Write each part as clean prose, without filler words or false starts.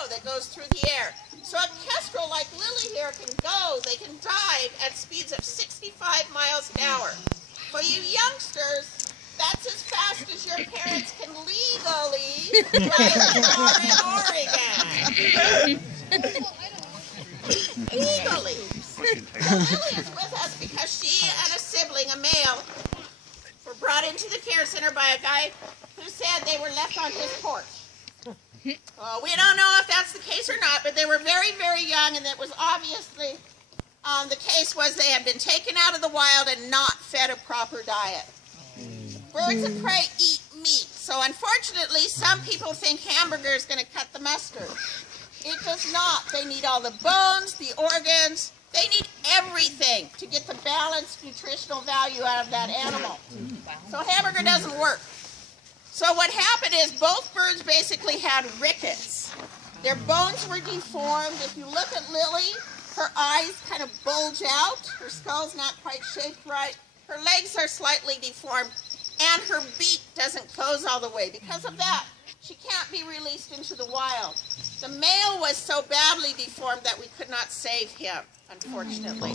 tornado that goes through the air. So a kestrel like Lily here can go, they can dive at speeds of 65 miles an hour. For you youngsters, that's as fast as your parents can legally drive a car in Oregon. Legally. So Lily is with us because she and a sibling, a male, were brought into the care center by a guy who said they were left on his porch. Well, we don't know if that's the case or not, but they were very, very young, and it was obviously the case was they had been taken out of the wild and not fed a proper diet. Birds of prey eat meat, so unfortunately some people think hamburger is going to cut the mustard. It does not. They need all the bones, the organs. They need everything to get the balanced nutritional value out of that animal. So hamburger doesn't work. So what happened is both birds basically had rickets. Their bones were deformed. If you look at Lily, her eyes kind of bulge out. Her skull's not quite shaped right. Her legs are slightly deformed. And her beak doesn't close all the way. Because of that, she can't be released into the wild. The male was so badly deformed that we could not save him, unfortunately.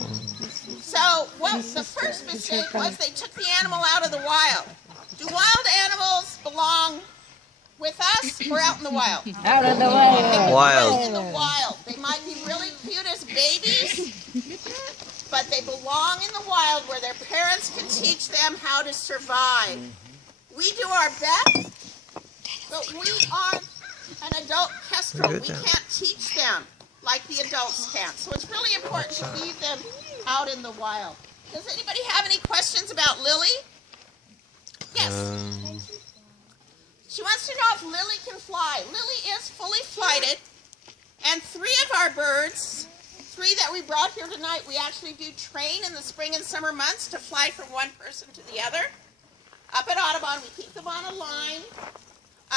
So what the first mistake was they took the animal out of the wild. Do wild animals belong with us or out in the wild? Out in the wild. Wild. In the wild. They might be really cute as babies, but they belong in the wild where their parents can teach them how to survive. We do our best, but we aren't an adult kestrel. We can't teach them like the adults can. So it's really important to leave them out in the wild. Does anybody have any questions about Lily? Yes. She wants to know if Lily can fly. Lily is fully flighted, and 3 of our birds, 3 that we brought here tonight, we actually do train in the spring and summer months to fly from one person to the other. Up at Audubon, we keep them on a line,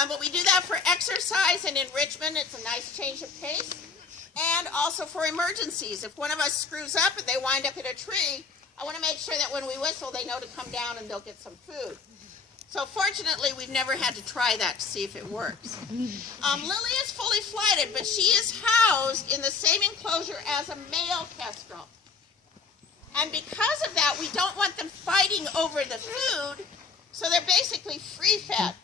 but we do that for exercise and enrichment. It's a nice change of pace, and also for emergencies. If one of us screws up and they wind up in a tree, I want to make sure that when we whistle, they know to come down and they'll get some food. So fortunately, we've never had to try that to see if it works. Lily is fully flighted, but she is housed in the same enclosure as a male kestrel. And because of that, we don't want them fighting over the food, so they're basically free-fed.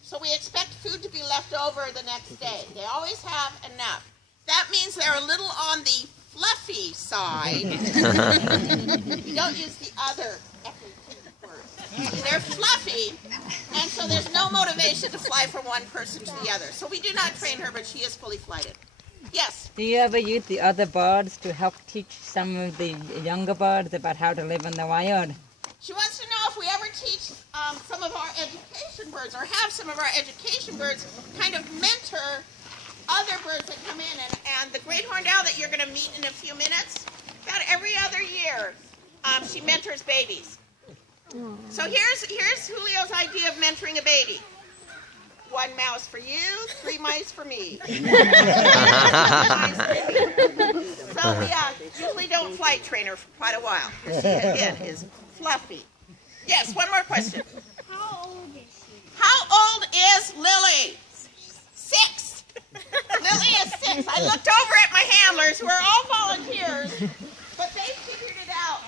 So we expect food to be left over the next day. They always have enough. That means they're a little on the fluffy side. You don't use the other word. They're fluffy, and so there's no motivation to fly from one person to the other. So we do not train her, but she is fully flighted. Yes? Do you ever use the other birds to help teach some of the younger birds about how to live in the wild? She wants to know if we ever teach some of our education birds, or have some of our education birds kind of mentor other birds that come in. And the great horned owl that you're going to meet in a few minutes, about every other year, she mentors babies. So here's Julio's idea of mentoring a baby. 1 mouse for you, 3 mice for me. So we usually don't flight train her for quite a while. She, again, is fluffy. Yes, one more question. How old is she? How old is Lily? 6. Lily is 6. I looked over at my handlers, who are all volunteers, but they figured it out.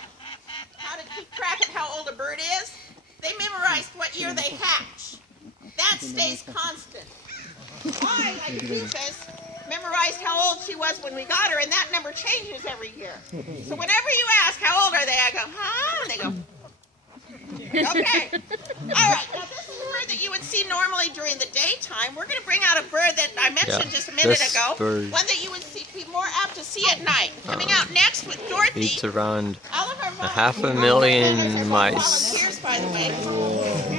How to keep track of how old a bird is. They memorized what year they hatch. That stays constant. I, like Rufus, memorized how old she was when we got her, and that number changes every year. So whenever you ask how old are they, I go, huh? And they go, okay. All right, now this is a bird that you would see normally during the daytime. We're going to bring out a bird that I mentioned just a minute ago. One that you would be more apt to see at night. Coming out next with Dorothy. Eats around 500,000 mice. Volunteers, by the way.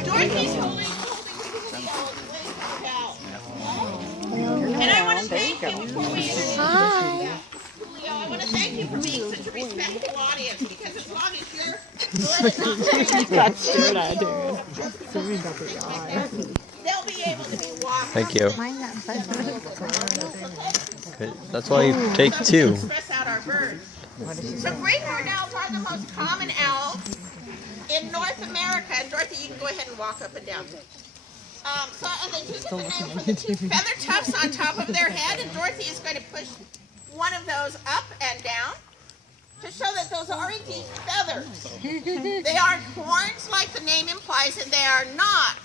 Dorothy's holding and I want to thank you before we Hi. Julio, I want to thank you for being such a respectful audience, because as long as you're That's good idea. they'll be able to be walked. Thank you. Okay, that's why you take 2. Express out our birds. So great horned owls are the most common owls in North America. And Dorothy, you can go ahead and walk up and down. And they do get the name from the two feather tufts on top of their head, and Dorothy is going to push one of those up and down to show that those are indeed feathers. They aren't horns like the name implies, and they are not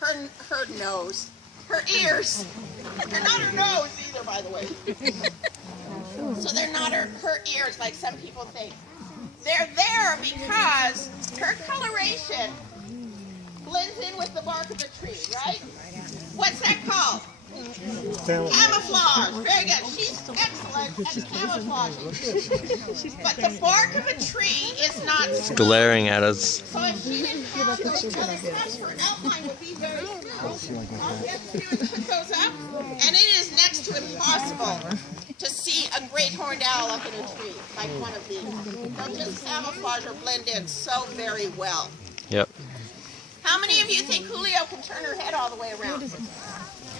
her nose, her ears. They're not her nose either, by the way. So they're not her ears like some people think. They're there because her coloration blends in with the bark of the tree, right? What's that called? Camouflage. Very good. She's excellent at camouflaging. But the bark of a tree is not It's glaring at us. So if she didn't have those feather tufts, her outline would be very smooth. All she has to do is put those up, and it is next to impossible to see a great horned owl up in a tree like one of these. They'll just camouflage or blend in so very well. Yep. How many of you think Julio can turn her head all the way around?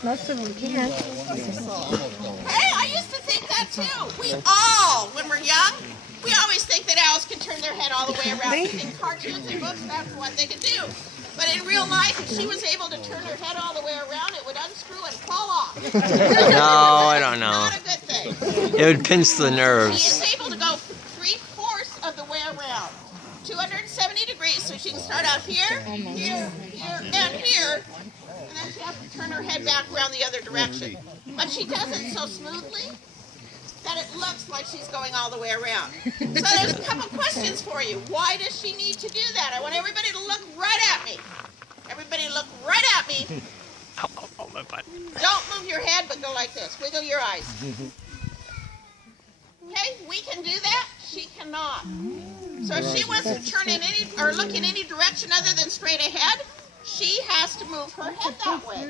Most of them can. Hey, I used to think that too. We all, when we're young, we always think that owls can turn their head all the way around. In cartoons and books, that's what they can do. But in real life, if she was able to turn her head all the way around, it would unscrew and fall off. No, I don't know. Not a good thing. It would pinch the She nerves. is able to go 3/4 of the way around. 270 degrees, so she can start out here, here, here, and here. And then she has to turn her head back around the other direction. But she does it so smoothly that it looks like she's going all the way around. So there's a couple questions for you. Why does she need to do that? I want everybody to look right at me. Everybody look right at me. Oh, my butt. Don't move your head, but go like this. Wiggle your eyes. Okay, we can do that. She cannot. So if she wants to turn in any or look in any direction other than straight ahead, she has to move her head that way.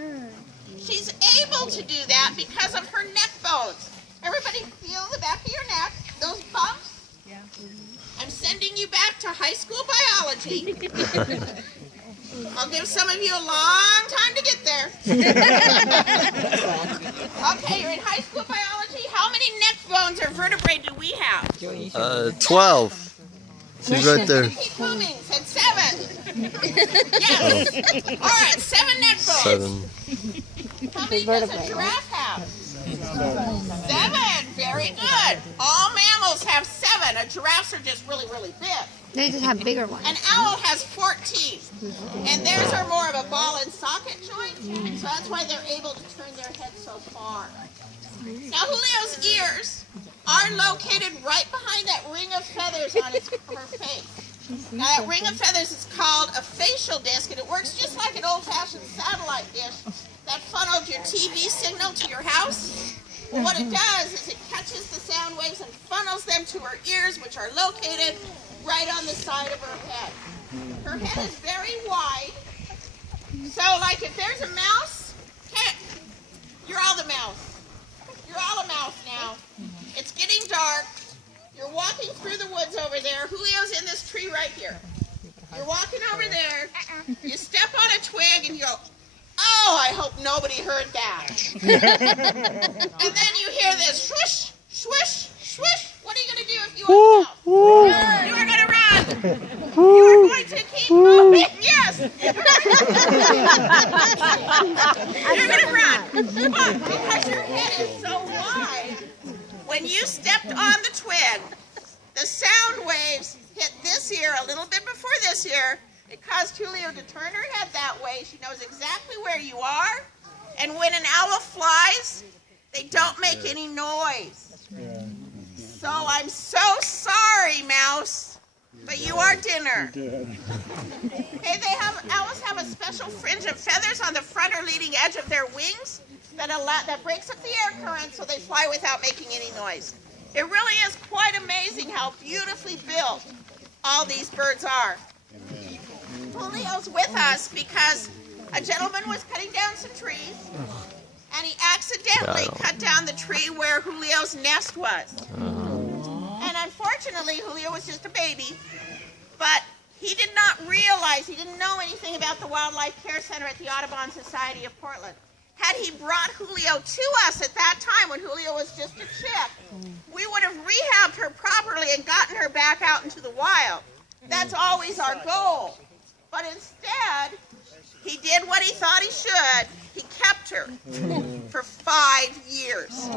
She's able to do that because of her neck bones. Everybody feel the back of your neck, those bumps? Yeah. I'm sending you back to high school biology. I'll give some of you a long time to get there. Okay, you're in high school biology. How many neck bones or vertebrae do we have? 12. She's right there. Keep moving. Said 7. Yes. All right, 7 neck bones. 7. How many does a giraffe have? 7. Very good. All mammals have 7. Giraffes are just really, really big. They just have bigger ones. An owl has 14. And theirs are more of a ball and socket joint. So that's why they're able to turn their head so far. Now Julio's ears are located right behind that ring of feathers on her face. Now that ring of feathers is called a facial disc, and it works just like an old-fashioned satellite dish that funnels your TV signal to your house. Well, what it does is it catches the sound waves and funnels them to her ears, which are located right on the side of her head. Her head is very wide. So, like if there's a mouse, okay, you're all the mouse. You're all a mouse now. It's getting dark. You're walking through the woods over there. Julio's in this tree right here. You're walking over there. You step on a twig and you go, oh, I hope nobody heard that. And then you hear this swoosh, swoosh, swoosh. What are you going to do if you are a mouse? You are going to run. You are going to keep moving. Yes. You're going to run. But because your head is so wide, when you stepped on the twig, the sound waves hit this ear a little bit before this ear. It caused Julio to turn her head that way. She knows exactly where you are. And when an owl flies, they don't make any noise. So I'm so sorry, mouse, but you are dinner. Okay, owls have a special fringe of feathers on the front or leading edge of their wings that breaks up the air current so they fly without making any noise. It really is quite amazing how beautifully built all these birds are. Julio's with us because a gentleman was cutting down some trees and he accidentally cut down the tree where Julio's nest was. And unfortunately, Julio was just a baby, but he did not realize, he didn't know anything about the Wildlife Care Center at the Audubon Society of Portland. Had he brought Julio to us at that time when Julio was just a chick, we would have rehabbed her properly and gotten her back out into the wild. That's always our goal. But instead, He did what he thought he should. He kept her for 5 years.